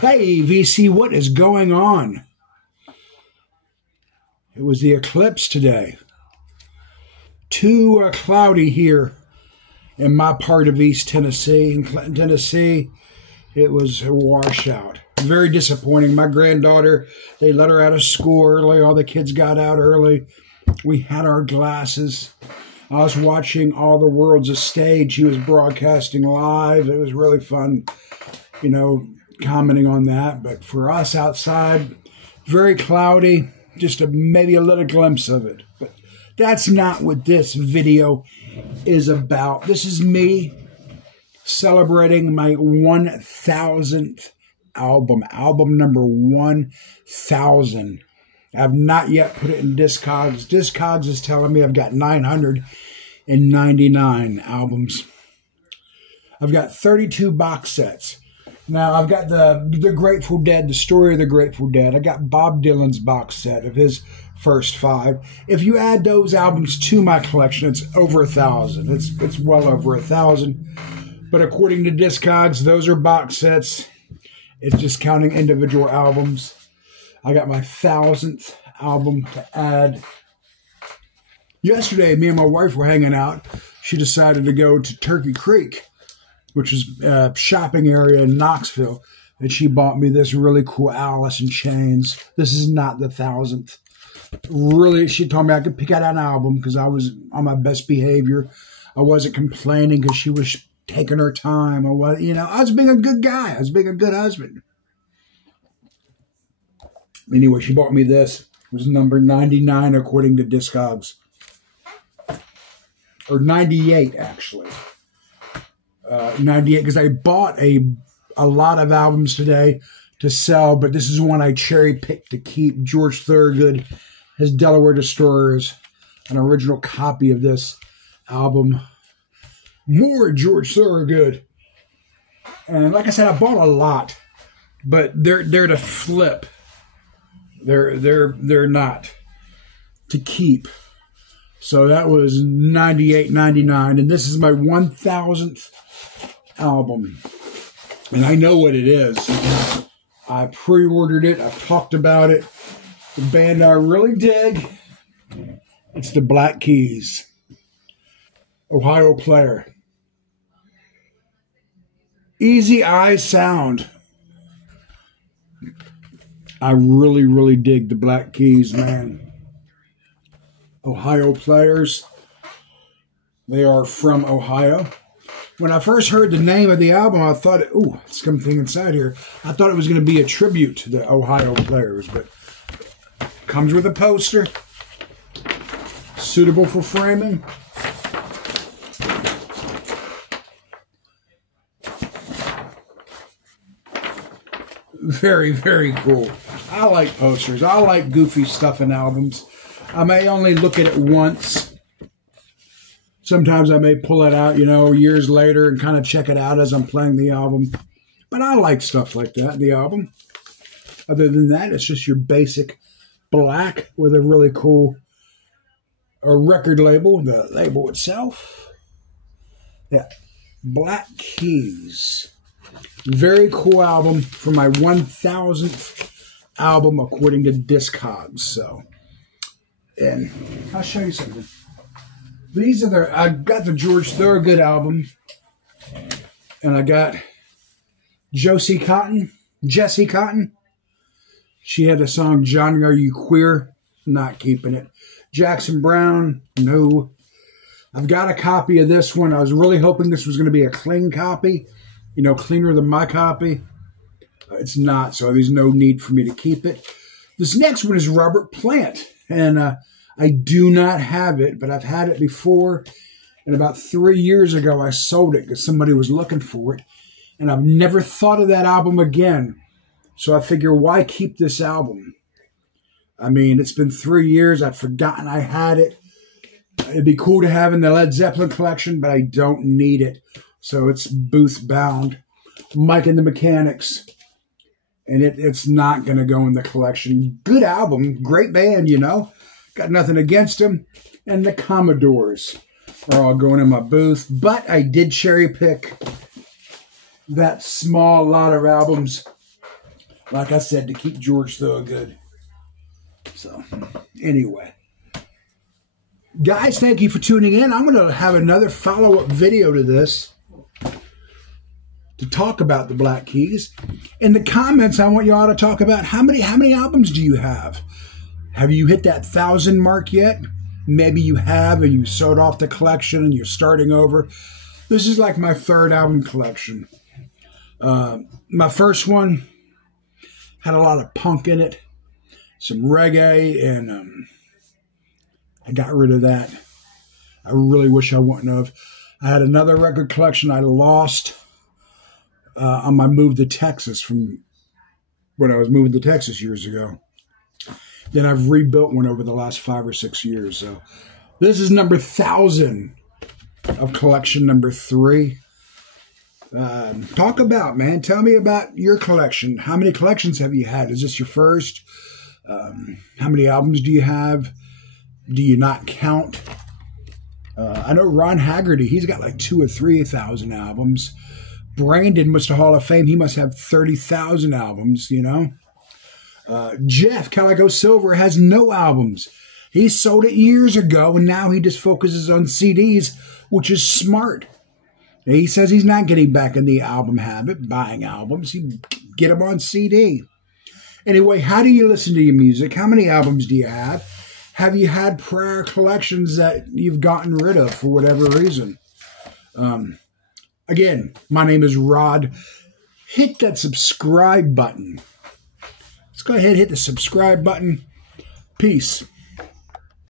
Hey, VC, what is going on? It was the eclipse today. Too cloudy here in my part of East Tennessee. In Clinton, Tennessee, it was a washout. Very disappointing. My granddaughter, they let her out of school early. All the kids got out early. We had our glasses. I was watching All the World's a Stage. He was broadcasting live. It was really fun, you know, commenting on that. But for us outside, very cloudy. Just maybe a little glimpse of it. But that's not what this video is about. This is me celebrating my 1,000th album number 1,000. I've not yet put it in Discogs. Discogs is telling me I've got 999 albums. I've got 32 box sets. Now, I've got the Grateful Dead, the story of the Grateful Dead. I got Bob Dylan's box set of his first 5. If you add those albums to my collection, it's over 1,000. It's well over 1,000. But according to Discogs, those are box sets. It's just counting individual albums. I got my 1,000th album to add. Yesterday, me and my wife were hanging out. She decided to go to Turkey Creek, which is a shopping area in Knoxville. And she bought me this really cool Alice in Chains. This is not the 1,000th. Really, she told me I could pick out an album because I was on my best behavior. I wasn't complaining because she was taking her time. I was being a good guy. I was being a good husband. Anyway, she bought me this. It was number 99 according to Discogs. Or 98, actually. 98, because I bought a lot of albums today to sell, but this is one I cherry-picked to keep. George Thorogood, his Delaware Destroyers, an original copy of this album. More George Thorogood. And like I said, I bought a lot, but they're to flip. They're not to keep. So that was 98, 99, and this is my 1,000th album. And I know what it is. I pre-ordered it. I've talked about it. The band I really dig, it's the Black Keys. Ohio Player. Easy Eye Sound. I really, really dig the Black Keys, man. Ohio Players. They are from Ohio. When I first heard the name of the album, I thought, ooh, something inside here. I thought it was going to be a tribute to the Ohio Players, but comes with a poster. Suitable for framing. Very, very cool. I like posters. I like goofy stuff in albums. I may only look at it once. Sometimes I may pull it out, years later and kind of check it out as I'm playing the album. But I like stuff like that in the album. Other than that, it's just your basic black with a really cool record label, the label itself. Yeah, Black Keys. Very cool album for my 1,000th album according to Discogs. So, and I'll show you something. These are I got the George Thorogood album, and I got Jesse Cotton. She had a song, Johnny, Are You Queer? Not keeping it. Jackson Browne, no. I've got a copy of this one. I was really hoping this was going to be a clean copy, cleaner than my copy. It's not, so there's no need for me to keep it. This next one is Robert Plant, and I do not have it, but I've had it before, and about 3 years ago I sold it because somebody was looking for it, and I've never thought of that album again. So I figure, why keep this album? I mean, it's been 3 years. I'd forgotten I had it. It'd be cool to have in the Led Zeppelin collection, but I don't need it. So it's booth bound. Mike and the Mechanics. And it's not going to go in the collection. Good album. Great band, Got nothing against them. And the Commodores are all going in my booth. But I did cherry pick that small lot of albums Like I said, to keep George Thorogood. So, anyway. Guys, thank you for tuning in. I'm going to have another follow-up video to this to talk about the Black Keys. In the comments, I want you all to talk about how many albums do you have? Have you hit that 1,000 mark yet? Maybe you have, and you sold off the collection and you're starting over. This is like my third album collection. My first one had a lot of punk in it, some reggae, and I got rid of that. I really wish I wouldn't have. I had another record collection I lost on my move to Texas from when I was moving to Texas years ago. Then I've rebuilt one over the last 5 or 6 years. So this is number 1,000 of collection number 3. Talk about, man. Tell me about your collection. How many collections have you had? Is this your first? How many albums do you have? Do you not count? I know Ron Haggerty, he's got like 2,000 or 3,000 albums. Brandon, Mr. Hall of Fame, he must have 30,000 albums, you know. Jeff Calico Silver has no albums. He sold it years ago, and now he just focuses on CDs, which is smart. He says he's not getting back in the album habit, buying albums. He get them on CD. Anyway, how do you listen to your music? How many albums do you have? Have you had prior collections that you've gotten rid of for whatever reason? Again, my name is Rod. Hit that subscribe button. Let's go ahead and hit the subscribe button. Peace.